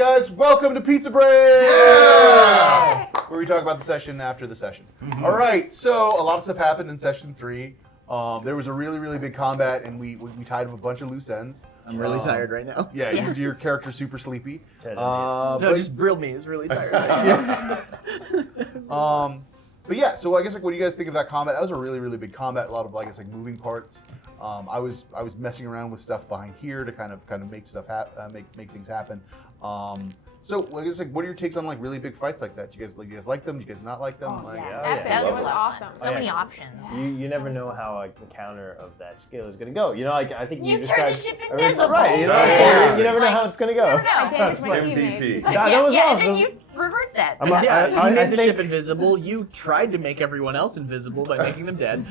on, guys? Welcome to Pizza Break! Yeah! Where we talk about the session after the session. All right, so a lot of stuff happened in session 3. There was a really, really big combat, and we tied up a bunch of loose ends. I'm really tired right now. Yeah, your character's super sleepy. No, just grilled me. He's really tired. But yeah, so I guess like, what do you guys think of that combat? That was a really, really big combat. A lot of I guess like moving parts. I was messing around with stuff behind here to kind of make stuff make things happen. So I guess like, what are your takes on like really big fights like that? Do you guys like them? Do you guys not like them? That was awesome. So many options. You never know how like the counter of that skill is gonna go. You know, like I think You just turned guys the ship are invisible. right. You know, Yeah. you never know how it's gonna go. I damaged my MVP. teammates. That was And awesome. then you revert that. I'm Yeah, I you made the think- ship invisible. You tried to make everyone else invisible by making them dead.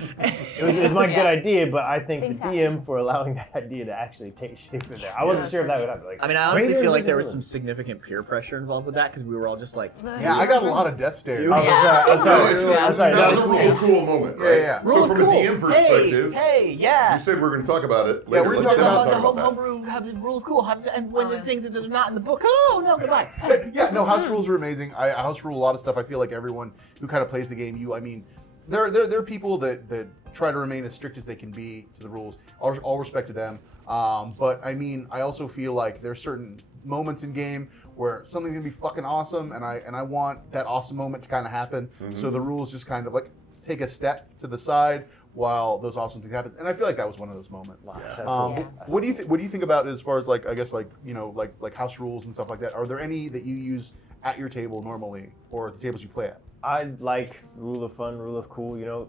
It was my good idea, but I think Things the DM for allowing that idea to actually take shape in there. I wasn't sure if that would happen. Like, I mean, I honestly greater feel like there was some invisibility. significant peer pressure involved with that because we were all just like, Yeah, I got a lot of death stares. I'm sorry. That was a real cool moment, right? Yeah. So from a DM perspective, Hey, yeah. you said we're going to talk about it Yeah, later. we're Let's talking talk about about that. homebrew, have the rule of cool, and one of the things that are not in the book. Oh no, goodbye. Yeah, no, house rules are amazing. I house rule a lot of stuff. I feel like everyone who kind of plays the game, there are people that try to remain as strict as they can be to the rules. All respect to them. But I mean, I also feel like there's certain moments in game where something's gonna be fucking awesome, and I want that awesome moment to kind of happen. So the rules just kind of like take a step to the side while those awesome things happen. And I feel like that was one of those moments. What do you think about as far as like, I guess like, like house rules and stuff like that? Are there any that you use at your table normally or at the tables you play at? I like rule of fun, rule of cool. You know,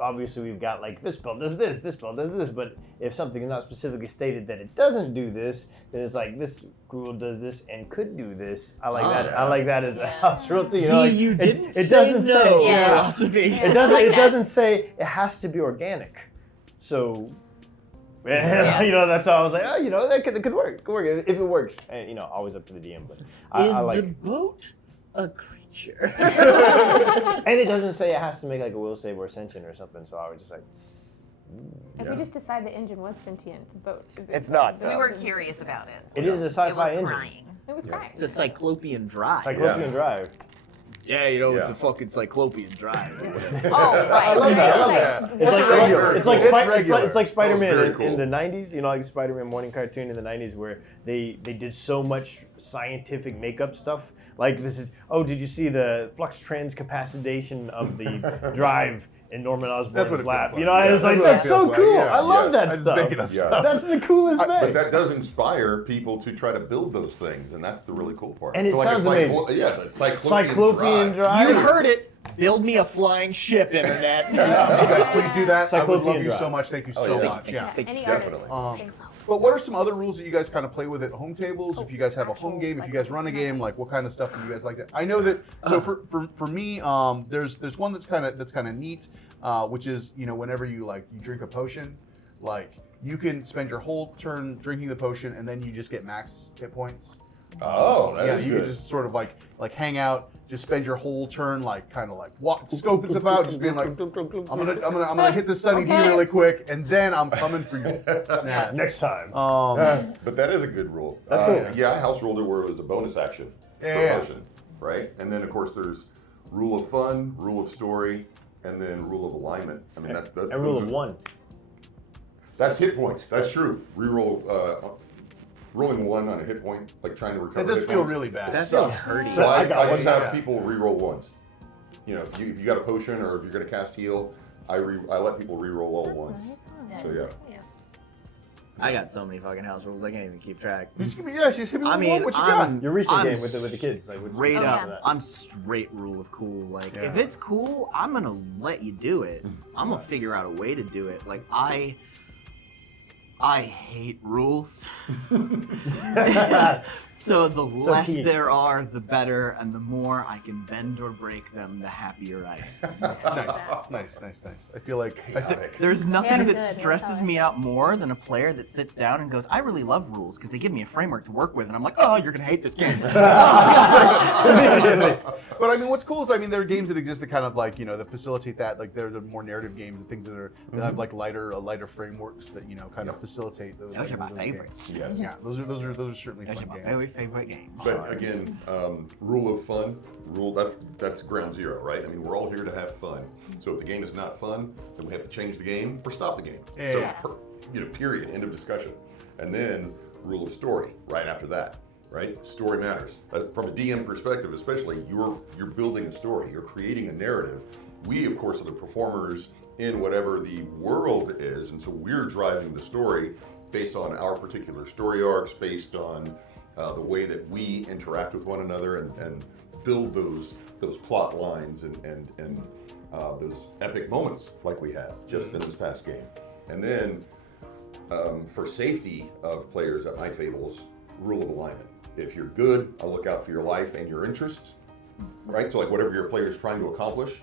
obviously we've got like this spell does this spell does this. But if something is not specifically stated that it doesn't do this, then it's like this rule does this and could do this. I like that. I like that as a house rule too. You know, like, You didn't it doesn't say philosophy. It doesn't. It doesn't say it has to be organic. So. You know, that's how I was like, oh, you know, that could work. If it works, and you know, always up to the DM. But I like. the boat a creature? And it doesn't say it has to make like a will save or ascension or something. So I was just like, If we just decide the engine was sentient, the boat is. It's not, We were curious about it. it is a It was sci-fi engine. crying. It was crying. It's a cyclopean drive. Cyclopean drive. Yeah, you know, it's Yeah. a fucking cyclopean drive. Oh, right. I love that. It's like regular. It's like It's Spider- regular. it's like Spider-Man very in cool. the '90s. You know, like Spider-Man morning cartoon in the '90s, where they did so much scientific makeup stuff. Like this is. Oh, did you see the flux transcapacitation of the drive in Norman Osborn's what it lab? feels You know, like. it's like That's what it that's so feels like, cool. yeah. I love that I just stuff. make it up Yeah. That's the coolest thing. But that does inspire people to try to build those things, and that's the really cool part. And it like sounds amazing. Yeah, the Cyclopean drive. You heard it. Build me a flying ship, internet. You guys please do that. I would Cyclopean love you drive. so much. Thank you Oh, so yeah. much. Yeah. Any Definitely. artist. But what are some other rules that you guys kind of play with at home tables? If you guys have a home game, if you guys run a game, like what kind of stuff do you guys like to? I know that. So for me, there's one that's kind of neat, which is whenever you drink a potion, like you can spend your whole turn drinking the potion and then you just get max hit points. Oh, that is you good. can just sort of like hang out, just spend your whole turn walk, scoping stuff out, just being like, I'm gonna hit the sunny D really quick, and then I'm coming for you. Next time. But that is a good rule. That's cool. Yeah, I house ruled it where it was a bonus action Yeah. for motion, right? And then of course there's rule of fun, rule of story, and then rule of alignment. I mean that's And rule of one. That's hit points. That's true. Reroll. Rolling one on a hit point, like trying to recover. That does hit feel points. really bad. That feels hurty. So I got just one. have people re-roll ones. You know, if you got a potion or if you're gonna cast heal, I let people re-roll all ones. So yeah. I got so many fucking house rules, I can't even keep track. Just hit me with I mean, what you got. I'm Your recent I'm game with the kids. Like, with straight Oh, up. yeah. I'm straight rule of cool. Like, Yeah. if it's cool, I'm gonna let you do it. I'm gonna figure out a way to do it. Like, I hate rules. So the less key. there are, the better, and the more I can bend or break them, the happier I am. Nice. I feel like There's nothing Yeah, that good, that's stresses how I me out more than a player that sits down and goes, I really love rules because they give me a framework to work with, and I'm like, oh, you're gonna hate this game. But I mean, what's cool is there are games that exist that kind of that facilitate that. Like there are the more narrative games and things that have like lighter frameworks that kind of facilitate those. Those are my those favorites. games. Yes. Yeah, those are certainly Those are fun my games. very favorite games. But again, rule of fun, that's ground zero, right? I mean, we're all here to have fun. So if the game is not fun, then we have to change the game or stop the game. Yeah. So, period, end of discussion. And then rule of story, right after that, right? Story matters. From a DM perspective, especially, you're building a story, you're creating a narrative. We, of course, are the performers in whatever the world is, and so we're driving the story based on our particular story arcs, based on the way that we interact with one another and build those plot lines and those epic moments like we have just in this past game. And then for safety of players at my tables, rule of alignment. If you're good, I'll look out for your life and your interests. Right, so like whatever your player is trying to accomplish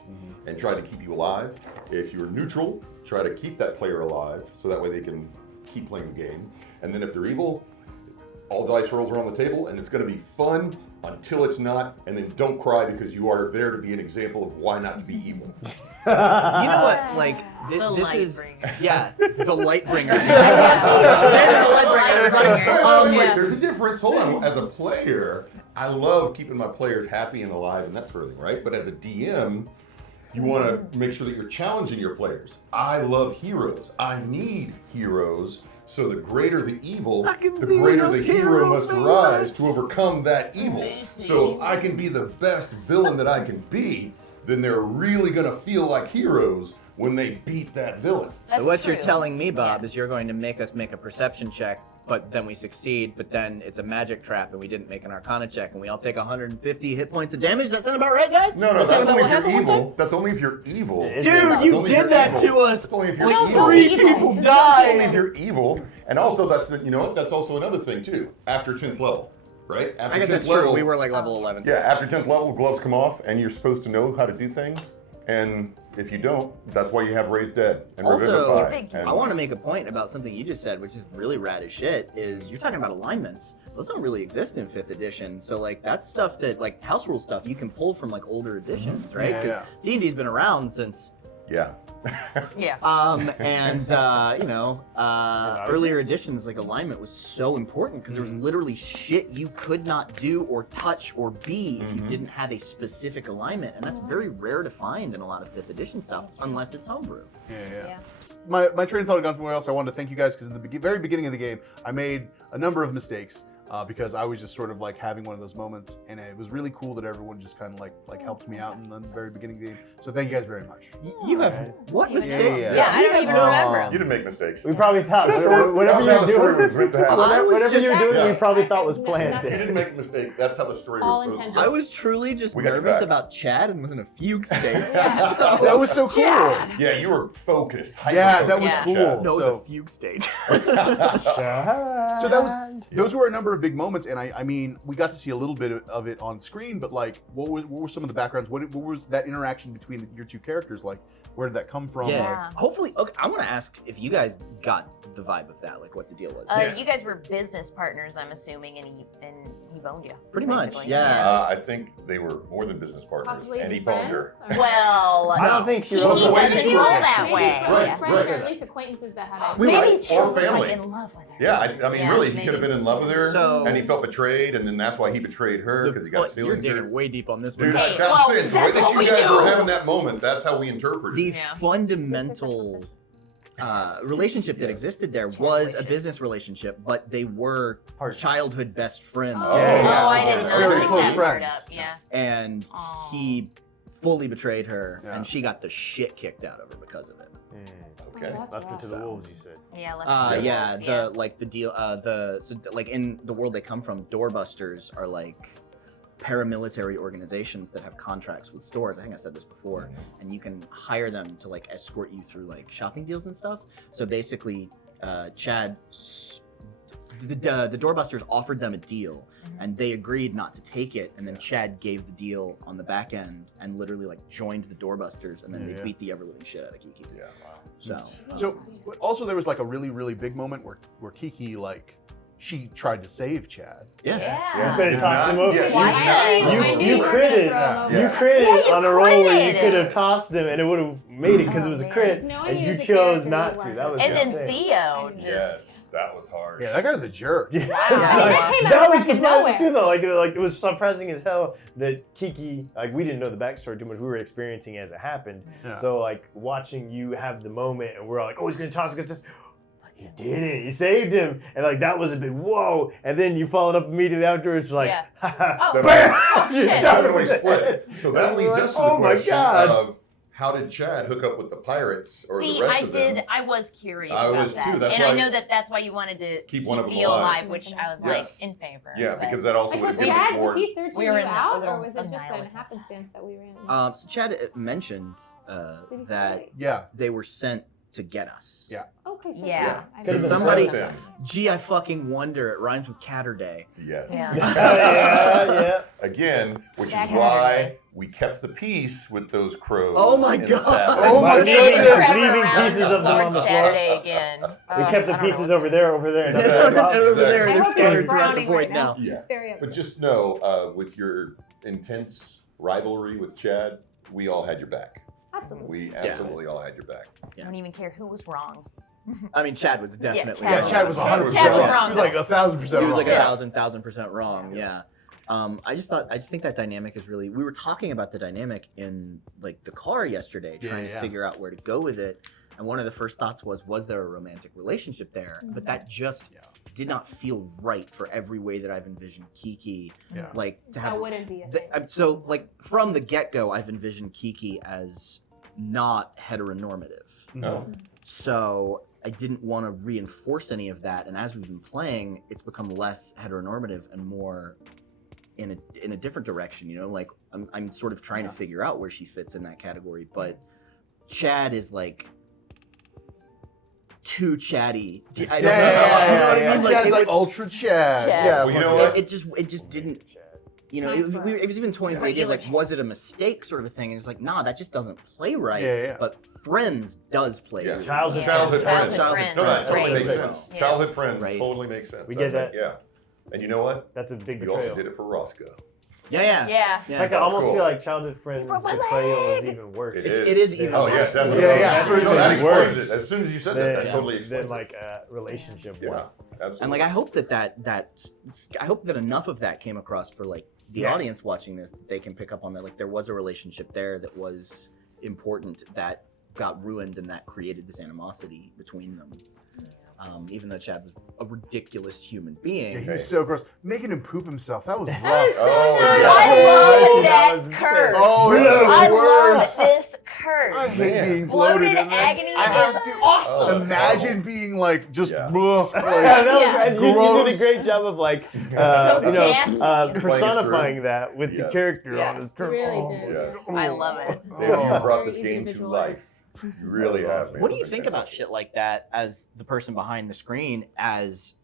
and try to keep you alive. If you're neutral, try to keep that player alive so that way they can keep playing the game. And then if they're evil, all dice rolls are on the table and it's going to be fun until it's not, and then don't cry because you are there to be an example of why not to be evil. You know what? Like The this light is bringer. yeah, the light bringer. Wait, there's a difference. Hold on. As a player, I love keeping my players happy and alive and that sort of thing, right? But as a DM, you want to make sure that you're challenging your players. I love heroes. I need heroes. So the greater the evil, the greater the hero must rise to overcome that evil. So if I can be the best villain that I can be, then they're really going to feel like heroes when they beat that villain. So what you're telling me, Bob, is you're going to make us make a perception check, but then we succeed, but then it's a magic trap and we didn't make an arcana check and we all take 150 hit points of damage? Does that sound about right, guys? No, Does that that's sound only about if what you're happened one evil. That's only if you're evil. Dude, That's you only if did you're that evil. to us. That's only if you're No, evil. three people evil. Only died. if you're evil. And also, you know what? That's also another thing too. After 10th level, right? After I guess 10th that's level, true. We were like level 11. Yeah, after 10th level, gloves come off, and you're supposed to know how to do things. And if you don't, that's why you have Raised Dead and Also, Revivify. And I want to make a point about something you just said, which is really rad as shit, is you're talking about alignments. Those don't really exist in 5th edition. So, like, that's stuff that, like, house rule stuff you can pull from, like, older editions, right? Yeah, Because D&D's been around since... yeah. Yeah. Earlier editions, like, alignment was so important because there was literally shit you could not do or touch or be if you didn't have a specific alignment, and that's very rare to find in a lot of 5th edition stuff, unless it's homebrew. Yeah. My train of thought had gone somewhere else. I wanted to thank you guys because in the very beginning of the game, I made a number of mistakes because I was just sort of like having one of those moments, and it was really cool that everyone just kind of like helped me out in the very beginning of the game. So thank you guys very much. You have what mistake? Yeah. I don't even remember. You didn't make mistakes. We probably thought whatever That's how you're the story doing, was meant to happen. whatever you're doing, Yeah. we probably thought was No, planned. nothing. You didn't make a mistake. That's how the story All was supposed to intentional. I go. was truly just We got your nervous back. about Chad and was in a fugue state. That was so cool. Yeah, you were focused. Yeah, that was Yeah. cool. Chad. No, it was So- a fugue state. So those were a number of big moments, and I mean, we got to see a little bit of it on screen, but like, what were some of the backgrounds? What was that interaction between your two characters like? Where did that come from? Yeah. Like, Hopefully, okay, I want to ask if you guys got the vibe of that, like what the deal was. You guys were business partners, I'm assuming, and he boned you. Pretty much, basically. yeah. I think they were more than business partners, Possibly and he friends, boned her. or- Well, I don't think she he was the way that doesn't you roll were- that Maybe way. friends, Right. or at least acquaintances that had We ideas. were- Maybe Chad was family. like in love with her. Yeah, I mean, Yeah, really, he maybe. could have been in love with her, So- and he felt betrayed, and then that's why he betrayed her because he got his You're feelings digging hurt. way deep on this one. Dude, Hey, I'm well, saying the way that's that what you we guys do. were having that moment, that's how we interpreted The it. Yeah. fundamental relationship that existed there was a business relationship, but they were childhood best friends. Oh. Yeah. I did Just not very pick close that part friends. up. Yeah. And Aw. he fully betrayed her, Yeah. and she got the shit kicked out of her because of it. Okay. Left her to the wolves, you said. Yeah. Left Yeah, wolves, yeah. the deal, like in the world they come from, doorbusters are like paramilitary organizations that have contracts with stores. I think I said this before, and you can hire them to like escort you through like shopping deals and stuff. So basically, Chad, the doorbusters offered them a deal, and they agreed not to take it. And then Chad gave the deal on the back end and literally like joined the doorbusters, and then they beat the ever living shit out of Kiki. Yeah. Wow. So also there was like a really big moment where Kiki like she tried to save Chad. yeah. Yeah. You could have tossed him over. Yeah, Why you- not? You I knew you were gonna critted. throw him over. You Yeah. critted Yeah, you on a roll where you critted. could have tossed him and it would have made it because it was a man. crit, Knowing and you you as a chose character not would to. work. That was And then insane. Theo just. Yes. That was hard. Yeah, that guy was a jerk. Yeah. that came out That of was fucking surprising nowhere. too, though. Like it was surprising as hell that Kiki, like we didn't know the backstory too much. We were experiencing it as it happened. Yeah. So like watching you have the moment, and we're all like, oh, he's gonna toss it. He didn't. He saved him, and like that was a big whoa. And then you followed up immediately afterwards, like, Yeah. haha, Oh, bam! oh, shit. Seven-way split. So that leads us to the Oh my question God. of how did Chad hook up with the pirates or See, the rest I of them? did. I was curious I about was that, too. That's and why I know that's why you wanted to keep one of them Theo alive. alive, which I was Yes. like in favor. Yeah, but- because that also Like, would was have given us Chad, was more. he searching We were you in out, a or was it just a annihilation. happenstance that we ran into? So Chad mentioned Did he that say? Yeah. they were sent to get us. Yeah. Okay. so Yeah. I Could've didn't been know somebody- that. Them. Gee, I fucking wonder. It rhymes with Catterday. Yes. Yeah. yeah. Again, which is Back why we kept the peace with those crows. Oh my in the God. tavern. Oh my Maybe goodness. Trevor Leaving around pieces of them Lord on the floor. Saturday again. We kept the I don't know pieces what- over there, and They're that's over there. I They're hope scattered he's throughout the frowning void right now. now. He's Yeah. very upset. But just know, with your intense rivalry with Chad, we all had your back. Absolutely. We absolutely all had your back. I don't even care who was wrong. I mean, Chad was definitely Chad Yeah, wrong. Chad was 100% Chad was wrong. wrong. He was like 1,000% He was wrong. like Yeah. 1,000% wrong. Yeah. I just think that dynamic is really. We were talking about the dynamic in like the car yesterday, Yeah, trying yeah. to figure out where to go with it. And one of the first thoughts was there a romantic relationship there? But that just did not feel right for every way that I've envisioned Kiki. Yeah. Like to have That wouldn't be a thing. so like from the get-go, I've envisioned Kiki as not heteronormative. No. So I didn't want to reinforce any of that. And as we've been playing, it's become less heteronormative and more in a different direction. You know, like I'm sort of trying to figure out where she fits in that category. But Chad is like too chatty. I don't know. You know what I mean? Chad's it like would- ultra Chad. Chad. Yeah. Well, you know fuck what? it just didn't. You know, Nice it, for it was even toying with the idea of like, was it a mistake, sort of a thing? And it's like, nah, that just doesn't play right. Yeah, yeah. But Friends does play. Yeah. really Childhood well. Childhood friends. Childhood No, that totally friends. makes Right. sense. Yeah. Childhood friends Right. totally makes sense. We get that. Yeah. And you know what? That's a big We also betrayal. did it for Roscoe. Yeah, yeah. Yeah. Yeah. In fact, I That's almost cool. feel like childhood friends broke my betrayal is leg. even worse. It It is even Oh, worse. yes, definitely. Yeah, yeah. No, that It's explains worse it. As soon as you said that, that than- totally than explains like a relationship. it. Yeah, Wow. absolutely. And like, I hope I hope that enough of that came across for like the Yeah. audience watching this, that they can pick up on that. Like, there was a relationship there that was important that got ruined, and that created this animosity between them. Even though Chad was a ridiculous human being. Yeah, he was so gross. Making him poop himself. That was rough. was so Oh, nice. yeah. I love That that was curse. Oh, Yeah. it's the I love worst. this curse. I hate Man. being bloated. Bloated and then agony I have is to awesome. Oh, that's imagine horrible. being like just Yeah. blah, Yeah, like, that was, Yeah. and you did Gross. a great job of like, So nasty. personifying that with the Yes. character Yeah. on his You turn. really did. Yeah. I love it. David, you Oh. brought this Very easy game to to visualize. life. You really have, man. What do you think about shit like that as the person behind the screen? As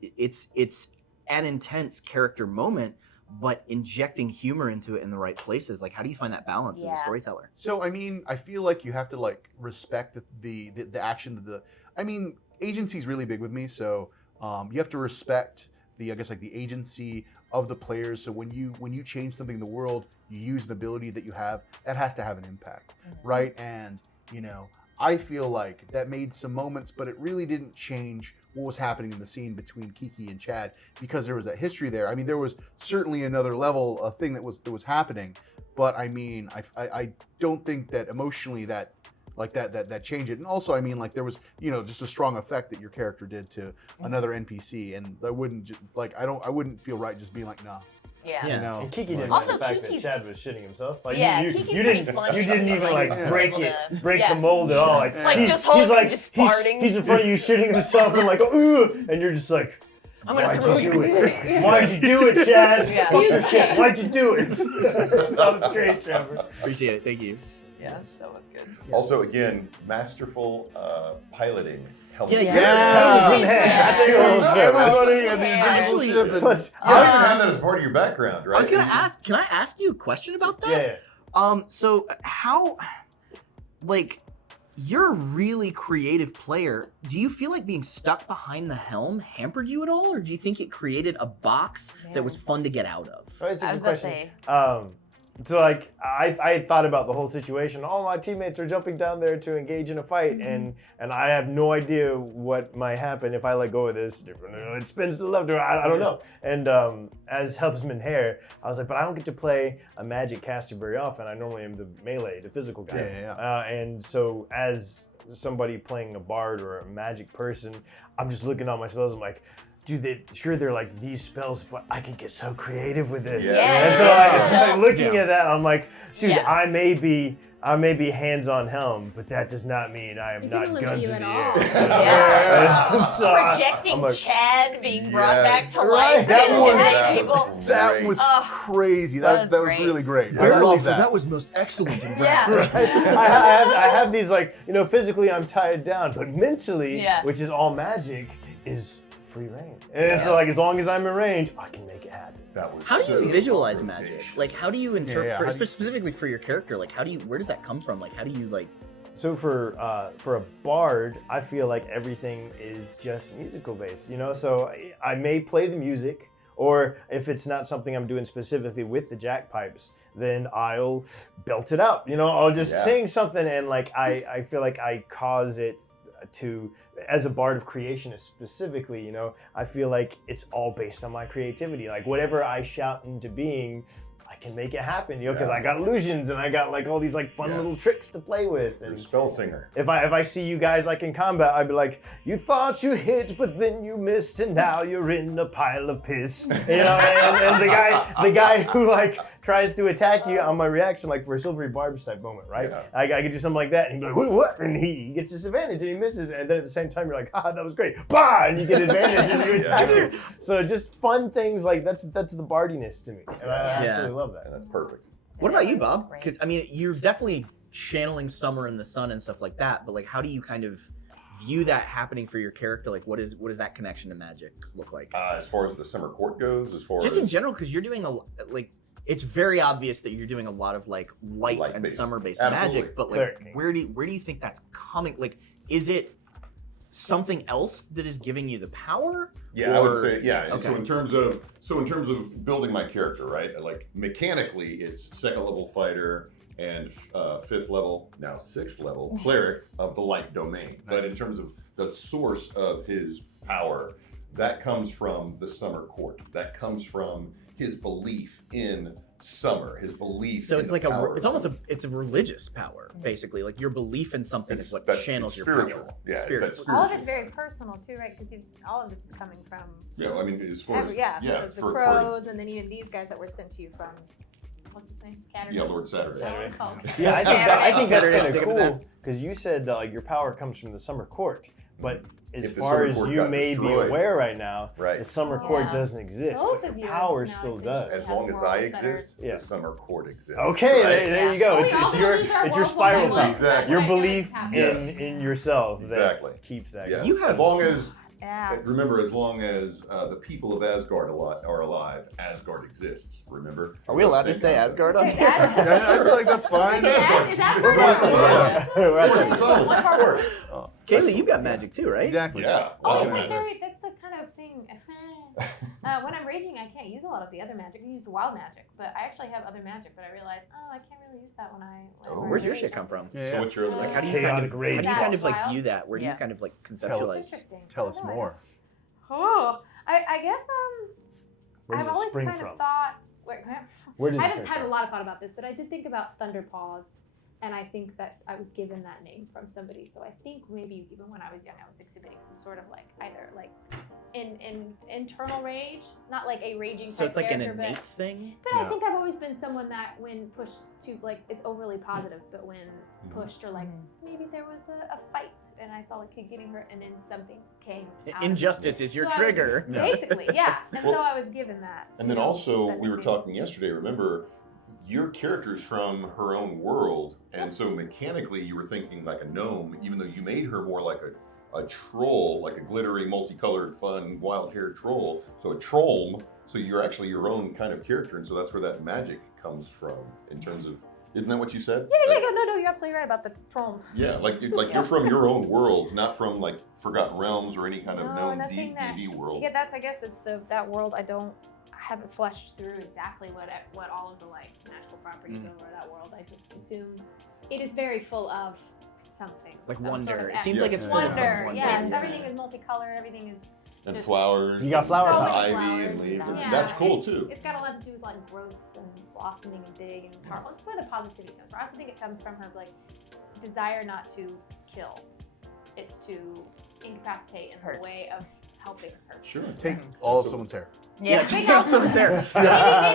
it's an intense character moment, but injecting humor into it in the right places. Like, how do you find that balance as Yeah. a storyteller? So I mean, I feel like you have to like respect the action of the. I mean, agency is really big with me, so you have to respect the the agency of the players. So when you change something in the world, you use an ability that you have that has to have an impact, right? And I feel like that made some moments, but it really didn't change what was happening in the scene between Kiki and Chad because there was that history there. I mean, there was certainly another level of thing that was happening, but I mean, I don't think that emotionally that changed it. And also, I mean, like there was just a strong effect that your character did to another NPC, and I wouldn't I wouldn't feel right just being like, nah, Yeah. Yeah. And Kiki didn't Also, mind the fact Kiki's- that Chad was shitting himself. Like, Yeah, you Kiki's didn't, pretty funny. you didn't even like Yeah. break Able it, to- break yeah. the mold at all. Like, Like, he's, just holding, he's like, just farting. He's in front of you shitting himself and like, ooh, and you're just like, I'm gonna why'd throw you you. do it? Why'd you do it, Chad? Yeah. Fuck your shit. Why'd you do it? That was great, Trevor. Appreciate it. Thank you. Yeah, that was good. Also, again, masterful piloting. Yeah, Yeah. Helmsman head. That's the old shit. everybody and the Yeah. invisible Actually, ship. And, You don't even have that as part of your background, right? I was gonna ask. Can I ask you a question about that? Yeah. So how, like, you're a really creative player. Do you feel like being stuck behind the helm hampered you at all, or do you think it created a box that was fun to get out of? Right, it's a I was good about to question. say. So like I thought about the whole situation. All my teammates are jumping down there to engage in a fight, and I have no idea what might happen if I let go of this. It spins to the left or I don't know. And as helmsman Hare, I was like, but I don't get to play a magic caster very often. I normally am the melee, the physical guy. And so as somebody playing a bard or a magic person, I'm just looking at my spells. I'm like, dude, they're like these spells, but I can get so creative with this. And so like looking at that, I'm like, dude, I may be hands-on helm, but that does not mean I am not guns in the air. So projecting like, Chad being brought back to life. That was crazy. That was really great. I love that. That was most excellent. I have these like, physically I'm tied down, but mentally, which is all magic, is free reign. And so like as long as I'm in range, I can make it happen. How do you visualize magic? Like how do you interpret specifically for your character? Like where does that come from? Like how do you like So for a bard, I feel like everything is just musical based, So I may play the music, or if it's not something I'm doing specifically with the jack pipes, then I'll belt it out. I'll just sing something, and like I feel like I cause it to, as a bard of creationist specifically, I feel like it's all based on my creativity. Like whatever I shout into being, I can make it happen, because I got illusions and I got like all these like fun little tricks to play with. And spell singer. If I see you guys like in combat, I'd be like, you thought you hit, but then you missed, and now you're in a pile of piss. And the guy who like tries to attack you on my reaction, like for a silvery barbs type moment, right? I could do something like that, and he'd be like, what? And he gets disadvantage and he misses, and then at the same time you're like, that was great. Bah! And you get advantage and you attack him. So just fun things like that's the bardiness to me. And I absolutely love that. And that's perfect. What about you, Bob? Because I mean, you're definitely channeling summer and the sun and stuff like that. But like, how do you kind of view that happening for your character? Like, what does that connection to magic look like? As far as the summer court goes, just in general, because you're doing it's very obvious that you're doing a lot of like light and summer based magic. But like, where do you think that's coming? Like, is it something else that is giving you the power? I would say Okay. So in terms of building my character, right? Like mechanically, it's second level fighter and fifth level, now sixth level cleric of the light domain. But in terms of the source of his power, that comes from the summer court. That comes from his belief in summer, his belief. So it's like it's a religious power, basically. Like your belief in something is what channels your spiritual. power. Yeah, spiritual. It's spiritual. All of it's very personal too, right? Because all of this is coming from. Yeah, I mean, as far as the crows, and then even these guys that were sent to you from. What's his name? Saturday? Yeah, Lord Saturday. Yeah, I think that's kind of cool, because you said that like your power comes from the summer court, but as far as you may be aware right now, the summer court doesn't exist, but the power still does. As long as I exist, the summer court exists. Okay, there you go. It's your spiral power. Exactly. Your belief in yourself that keeps that going. You have, as long as remember, as long as the people of Asgard are alive, Asgard exists. Remember? Are we allowed to say Asgard on here? I feel like that's fine. Kaylee, you got magic too, right? Exactly. Yeah. That's the kind of thing. When I'm raging, I can't use a lot of the other magic. I use the wild magic, but I actually have other magic. But I realized, I can't really use that when I. Where's your shit come from? So what's your like? How do you kind of like view that? Where do you kind of like conceptualize? Tell us more. Oh, I guess Where's I've it always spring kind from? of thought. Where does I it haven't spring had from? a lot of thought about this, but I did think about Thunderpaws, and I think that I was given that name from somebody. So I think maybe even when I was young, I was exhibiting some sort of like either like in internal rage, not like a raging type So it's like an character, innate thing. But I think I've always been someone that when pushed to like is overly positive, but when pushed or like maybe there was a fight and I saw a kid getting hurt and then something came out. Injustice is your trigger. Basically, yeah. And so I was given that. And then also, we were talking yesterday, remember, your character's from her own world, and so mechanically you were thinking like a gnome, even though you made her more like a troll, like a glittery, multicolored, fun, wild-haired troll. So a troll, so you're actually your own kind of character, and so that's where that magic comes from in terms of, isn't that what you said? Yeah, no, you're absolutely right about the trolls. Yeah, like you're from your own world, not from like Forgotten Realms or any kind of known D&D world. Yeah, that's, I guess, it's that world I haven't fleshed through exactly what all of the like magical properties over that world. I just assume it is very full of something. Like some wonder. Sort of it seems like it's full of wonder. Yeah, wonder. everything is multicolored. Everything is And just flowers. You got flower so power. many Ivy and flowers. leaves. Yeah, That's cool too. It's got a lot to do with like growth and blossoming and big and powerful. That's where the positivity comes from. I also think it comes from her like desire not to kill. It's to incapacitate in Hurt. the way of helping her. Sure. Take all of someone's hair. Yeah, take out someone's hair. Maybe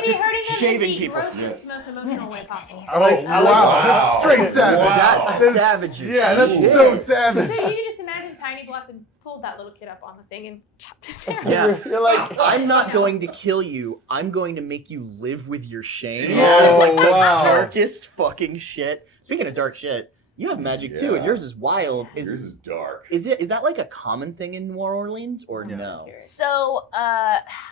Just hurting them shaving in the people. grossest, Yes. most emotional way possible. I like, I like wow, that. that's straight savage. Wow. That's savage. Yeah, that's Shit. so So savage. you can just imagine Tiny Blossom pulled that little kid up on the thing and chopped his hair. Yeah. You're like, I'm not going to kill you. I'm going to make you live with your shame. Oh, It's like the wow. darkest fucking shit. Speaking of dark shit, you have magic too, and Yeah. yours is wild. Yours is dark. Is that like a common thing in New Orleans or no? So,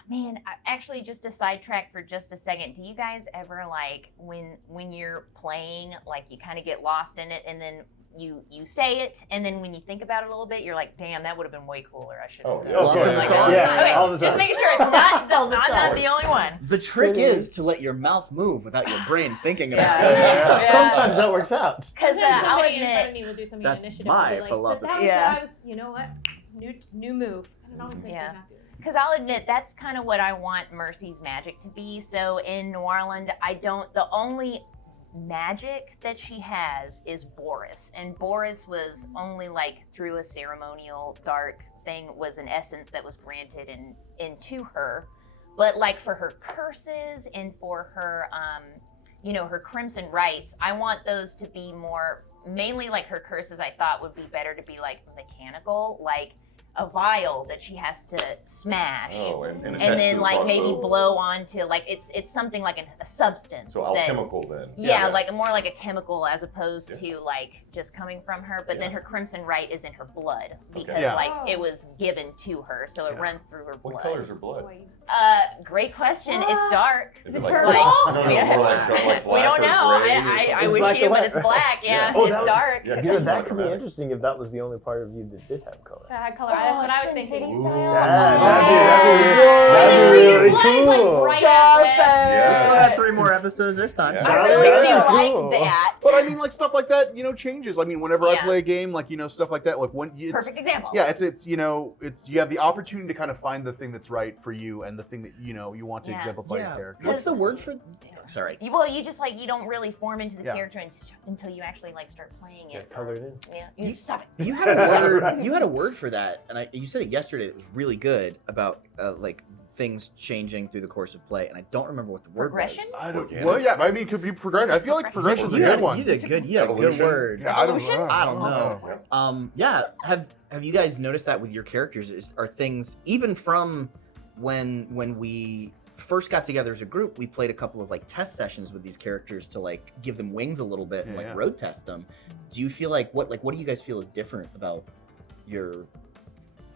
man, actually, just to sidetrack for just a second, do you guys ever like when you're playing, like you kind of get lost in it, and then you say it, and then when you think about it a little bit, you're like, damn, that would have been way cooler. I should have Oh, done yeah. it. Lots of Like sauce. that. Yeah, Okay, all the just time. making sure it's not All the not time. the only one. The trick is to let your mouth move without your brain thinking about Yeah. it. Yeah. Sometimes that works out. Because Sometimes I'll somebody in front of admit, me will do something That's in initiative. my and be like, philosophy. That was Yeah. what I was, you know what? New move. And it always makes me Yeah. happy. because I'll admit that's kind of what I want Mercy's magic to be. So in New Orleans, the only magic that she has is Boris, and Boris was only like through a ceremonial dark thing was an essence that was granted into her. But like for her curses and for her her crimson rights, I want those to be more mainly like her curses. I thought would be better to be like mechanical, like a vial that she has to smash. Oh, and attach And to then the like maybe crossbow. blow onto like it's something like a substance. So that- alchemical then. Yeah, like more like a chemical as opposed Yeah. to like just coming from her. But then Yeah. her crimson right is in her blood because Yeah. like Oh. it was given to her, so it Yeah. runs through her What blood. colors are blood? Boy, Great question. What? It's dark. Is it it like purple? no, Yeah. more like black We don't or know. gray or I something? wish black you did, and but white. it's black. Yeah, Oh, it's that would- dark. Yeah. You know, that could be Dramatic. interesting if that was the only part of you that did have color. that had color. That's what I was Sin thinking. City Ooh. style. That'd be really Blood is, cool. like, bright ass red. Yeah. We still have 3 more episodes. There's time. Yeah. I really That'd do be like cool. that. But I mean, like stuff like that, changes. I mean, whenever I Yeah. play a game, like stuff like that, like when it's, Perfect example. yeah, it's you have the opportunity to kind of find the thing that's right for you and the thing that you want to Yeah. exemplify your character. What's the word for? Sorry. You just like you don't really form into the Yeah. character until you actually like start playing Get it. colored in. Yeah, you stop it. You had a word. You had a word for that, and you said it yesterday. That was really good about like things changing through the course of play, and I don't remember what the word Progression? was. I don't. Organic. Well, yeah, I mean, it could be progression. I feel like progression's a You good had, one. You did good. You had a good Evolution? word. Yeah, I don't Evolution? know. I don't know. Yeah. Have you guys noticed that with your characters? Are things even from when we first got together as a group, we played a couple of like test sessions with these characters to like give them wings a little bit and Yeah, like yeah. road test them. Do you feel like what do you guys feel is different about your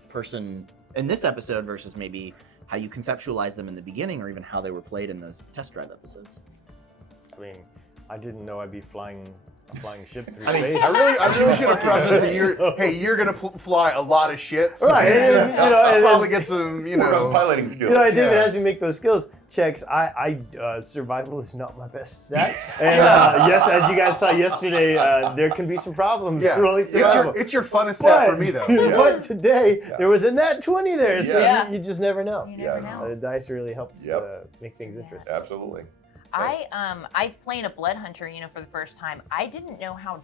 person in this episode versus maybe how you conceptualized them in the beginning or even how they were played in those test drive episodes? I mean, I didn't know I'd be flying a flying ship through I mean, space. I really should have prefaced that you're gonna fly a lot of shit. So Right, it is, I'll probably get some, Work on piloting skills. David Yeah. has me make those skills checks. Survival is not my best stat. And yes, as you guys saw yesterday, there can be some problems Yeah, rolling through. it's your funnest stat for me though. Yeah. But today Yeah. there was a nat 20 there, so Yeah. you just never know. You never Yeah. know. The dice really helps Yep. make things Yeah. interesting. Absolutely. I playing a blood hunter, for the first time. I didn't know how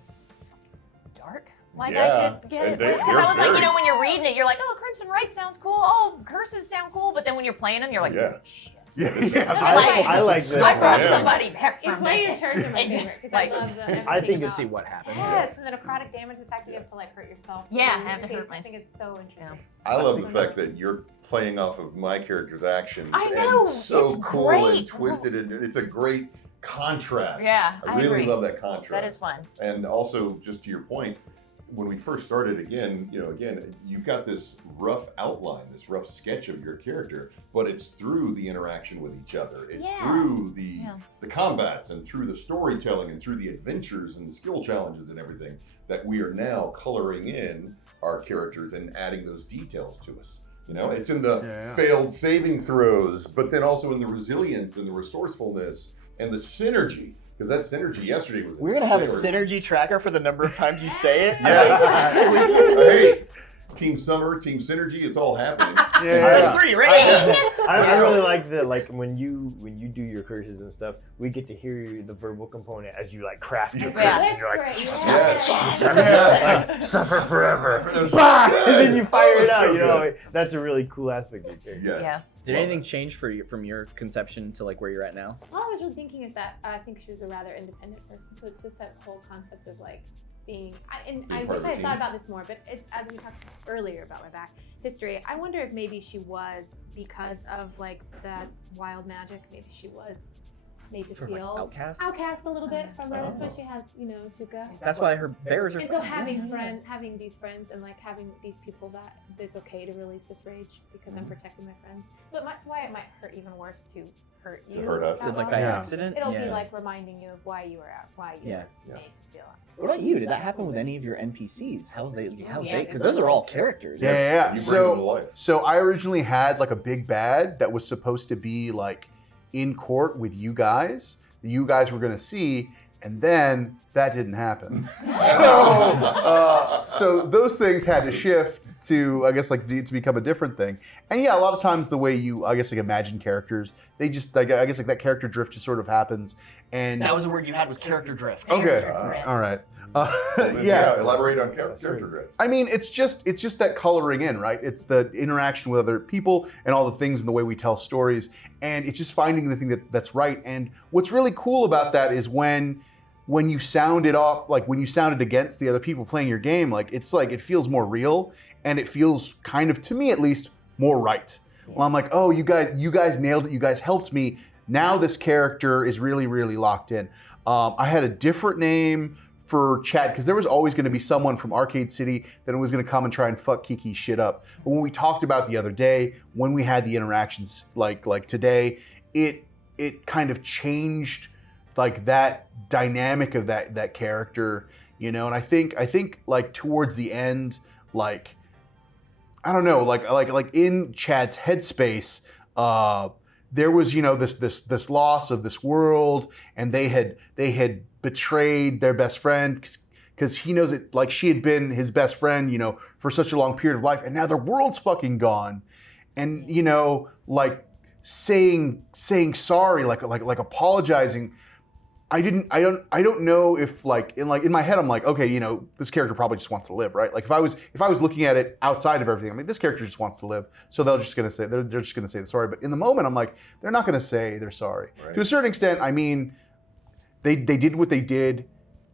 dark I Yeah. could get And it. they- Because they're I was like, very- when you're reading it, you're like, oh, Crimson Right sounds cool. Oh, curses sound cool. But then when you're playing them, you're like, Yeah. shit. Yeah, I like this. I brought Yeah. somebody back It's from later it. turns are my favorite because Like, I love the everything I think Just to about- see what happens. Yes, and the necrotic damage, the fact that you have to like hurt yourself. Yeah, And I have to hurt I think it's so interesting. I love the fact that you're playing off of my character's actions. I know, And so it's cool and great. twisted. And it's a great contrast. Yeah, I I really agree. love that contrast. That is fun. And also, just to your point, when we first started, again, you've got this rough outline, this rough sketch of your character, but it's through the interaction with each other. It's Yeah. through the Yeah. combats and through the storytelling and through the adventures and the skill challenges and everything that we are now coloring in our characters and adding those details to us. You know, it's in the Yeah. failed saving throws, but then also in the resilience and the resourcefulness and the synergy. Because that synergy yesterday was. We're gonna have a synergy tracker for the number of times you say it. Hey, Team Summer, Team Synergy, it's all happening. It's 3, right? I really like that. Like when you do your curses and stuff, we get to hear the verbal component as you like craft your curse, Yeah. and you're like, Yes. like, suffer forever, That's bah! so And then good. you fire Oh, it out. so You know, good. that's a really cool aspect of your character. Yes. Yeah. Did Love anything it. change from your conception to like where you're at now? All I was really thinking is that I think she was a rather independent person. So it's just that whole concept of like being. I part wish of the I had team. thought about this more, but it's as we talked earlier about my back history. I wonder if maybe she was because of like that wild magic. Maybe she was made to Sort of like feel outcast? a little bit from her. That's why Oh. she has, Tuka. That's why her bears are. And so having these friends and like having these people that it's okay to release this rage because I'm protecting my friends. But that's why it might hurt even worse to hurt you. hurt us. out like loud. by Yeah. accident. It'll yeah. be like reminding you of why you were Yeah. made to feel. What about you? Did that happen with any of your NPCs? How Yeah, they? Because because those are all characters. Yeah. You bring them to life. So I originally had like a big bad that was supposed to be like in court with you guys. That you guys were gonna see, and then that didn't happen. So those things had to shift to, I guess, like to become a different thing. And yeah, a lot of times the way you, I guess, like imagine characters, they just, like, I guess, like that character drift just sort of happens. And That was the word you had was character drift. okay, all right. Yeah. Elaborate on character drift. I mean, it's just that coloring in, right? It's the interaction with other people and all the things and the way we tell stories, and it's just finding the thing that's right. And what's really cool about that is when you sound it off, like when you sound it against the other people playing your game, like it feels more real, and it feels kind of, to me at least, more right. Well, I'm like, oh, you guys nailed it. You guys helped me. Now this character is really, really locked in. I had a different name for Chad, because there was always going to be someone from Arcade City that was going to come and try and fuck Kiki's shit up. But when we talked about the other day, when we had the interactions like today, it kind of changed like that dynamic of that character, And I think like towards the end, like I don't know, like in Chad's headspace, there was this loss of this world, and they had betrayed their best friend because he knows it, like she had been his best friend, for such a long period of life, and now their world's fucking gone, and like saying sorry, like apologizing. I don't know if in my head I'm like, okay, this character probably just wants to live, right? Like if I was looking at it outside of everything, I mean, this character just wants to live, so they're just gonna say they're sorry. But in the moment, I'm like, they're not gonna say they're sorry. Right. To a certain extent, I mean, they did what they did.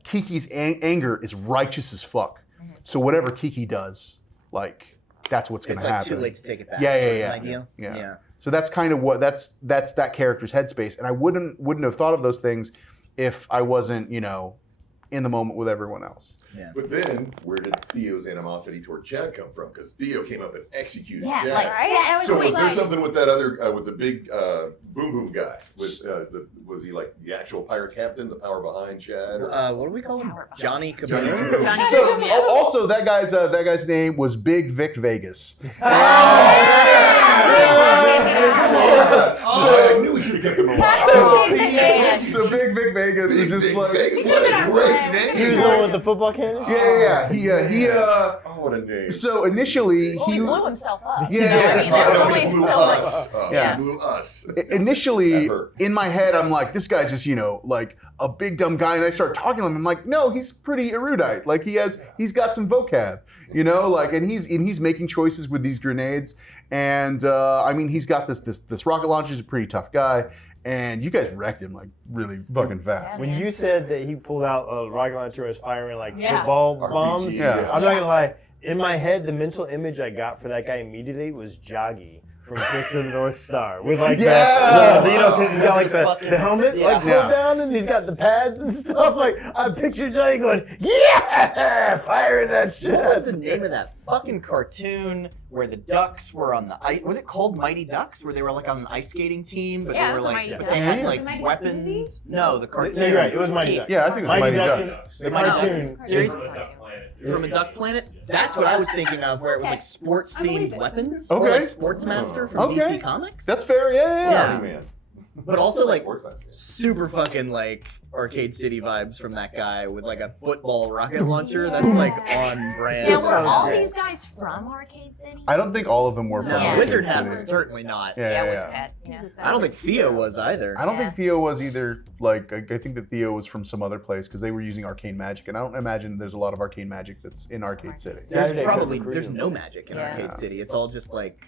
Kiki's anger is righteous as fuck. So whatever Kiki does, like that's what's gonna It's like happen. too late to take it back. Yeah, sort of yeah, an idea. yeah. So that's kind of what that's that character's headspace, and I wouldn't have thought of those things if I wasn't, in the moment with everyone else. Yeah. But then, where did Theo's animosity toward Chad come from? Because Theo came up and executed Yeah, Chad. like Right? So was there like, something with that other, with the big boom boom guy? Was he like the actual pirate captain, the power behind Chad? Or? What do we call him? Power. Johnny Johnny Kaboom. Kaboom. Johnny So Kaboom, yeah. also that guy's name was Big Vic Vegas. I knew we should have kept him alive. So Big Vic Vegas is just Big like Vegas. We What did it a on great time. name. He was the one with the football cannon? yeah. He Oh, what a name. so initially Well, he blew himself up. Yeah. I mean, there was He only blew so us much. up. Yeah. He blew us. initially That hurt. in my head I'm like, this guy's just like a big dumb guy, and I start talking to him. I'm like, no, he's pretty erudite. Like he's got some vocab, and he's making choices with these grenades. And I mean, he's got this rocket launcher. He's a pretty tough guy, and you guys wrecked him like really fucking fast. When you said that he pulled out a rocket launcher and was firing like Yeah. football RPG, bombs, yeah. I'm not gonna lie. In my head, the mental image I got for that guy immediately was Joggy from Fist of the North Star, with like Yeah! because he's got like Fucking- the helmet yeah. like pulled Yeah. down, and he's got the pads and stuff. Like I picture Joggy going, yeah, firing that shit. What was the name of that fucking cartoon where the ducks were on the ice? Was it called Mighty Ducks, where they were like on an ice skating team, but Yeah, they it were was a like, Mighty but Ducks. they had Yeah. like The Mighty Ducks weapons? movie? No, the cartoon. No, you're right. It was Mighty Ducks. Yeah, I think it was Mighty Mighty Ducks. Ducks. The Mighty cartoon. Ducks. Series? from a Duck Planet. That's what I was thinking of, where it was like sports I believe themed it. weapons, or Okay. like Sportsmaster from Okay. DC Comics. That's fair. Yeah. Yeah. Man. But also like Sportsmaster. super fucking like Arcade City vibes from that guy with like a football rocket launcher. That's like on brand. Now, were all Yeah. these guys from Arcade City? I don't think all of them were from No, Yeah. Arcade Wizard Hat City. was certainly not. Yeah. Wizard Hat, yeah. I don't think Theo was either. I don't Yeah. think Theo was either. Like, I think that Theo was from some other place because they were using Arcane Magic, and I don't imagine there's a lot of Arcane Magic that's in Arcade City. There's Saturday probably Cook there's Cream. no magic in Yeah. Arcade City. It's all just like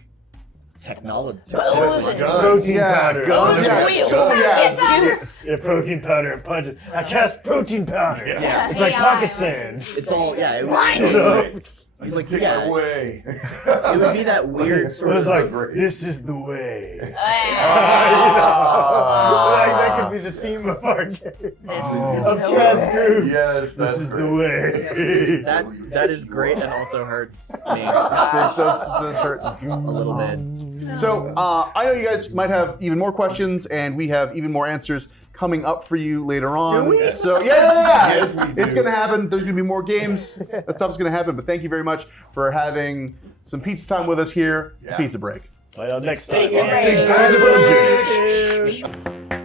technology. Bows and Protein powder. Bows yeah. and wheels. So, yeah. Get juice. Yeah, protein powder and punches. I cast protein powder. Yeah. It's like AI. pocket sand. It's all yeah. It Right. It's like Take yeah. it away. It would be that weird It sort was of like, great. this is the way. Ah. Like, that could be the theme of our game. This Of is Chad's group. Yes, This that's is great. the way. that is great and also hurts me It does hurt. a little bit. So I know you guys might have even more questions, and we have even more answers coming up for you later on. Do we? So Yes, we it's do. gonna happen. There's gonna be more games. That stuff's gonna happen. But thank you very much for having some pizza time with us here. Yeah. Pizza break. Well, next time. Pizza break. Pizza break.